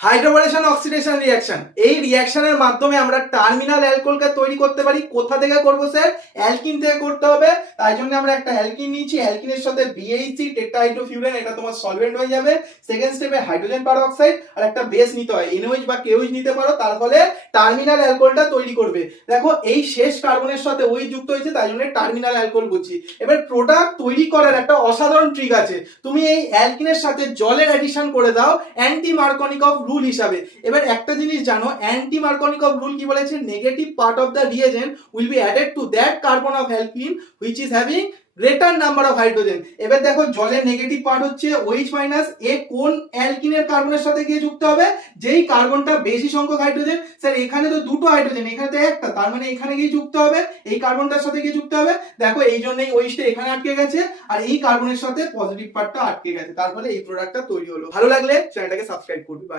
হাইড্রোবারেশন oxidation reaction, এই রিঅ্যাকশনের মাধ্যমে আমরা টার্মিনাল অ্যালকোহলকে তৈরি করতে পারি। কোথা থেকে করব স্যার? অ্যালকিন থেকে করতে হবে। তাই জন্য আমরা একটা অ্যালকিন নিয়েছি, অ্যালকিনের সাথে BH3 টেট্রাহাইড্রোফিউরেন, এটা তোমার সলভেন্ট হয়ে যাবে। সেকেন্ড স্টেপে হাইড্রোজেন পারঅক্সাইড আর একটা বেস নিতে হয়, NOH বা KOH নিতে পারো, তার ফলে টার্মিনাল অ্যালকোহলটা তৈরি করবে। দেখো এই শেষ কার্বনের সাথে ওই যুক্ত হয়েছে, তাই জন্য টার্মিনাল অ্যালকোহল বলছি। এবার প্রোডাক্ট তৈরি করার একটা অসাধারণ ট্রিক আছে। তুমি এই অ্যালকিনের সাথে জলের অ্যাডিশন করে দাও অ্যান্টি মার্কনিকভ রুল হিসাবে। এবার একটা জিনিস জানো, অ্যান্টি মার্কনিকভ রুল কি বলেছে? Negative part of the reagent will be added to that carbon of alkyne which is having greater number of hydrogen. এবার দেখো জলের নেগেটিভ পার্ট হচ্ছে OH মাইনাস, এ কোন অ্যালকিনের কার্বনের সাথে গিয়ে যুক্ত হবে? যেই কার্বনটা বেশি সংখ্যক হাইড্রোজেন। স্যার এখানে তো দুটো হাইড্রোজেন, এখানে তো একটা, তার মানে এখানে গিয়ে যুক্ত হবে, এই কার্বনটার সাথে গিয়ে যুক্ত হবে। দেখো এই জন্যই OH-টা এখানে আটকে গেছে আর এই কার্বনের সাথে পজিটিভ পার্টটা আটকে গেছে, তার ফলে এই প্রোডাক্টটা তৈরি হলো। ভালো লাগলে চ্যানেলটাকে সাবস্ক্রাইব করবি। বাই।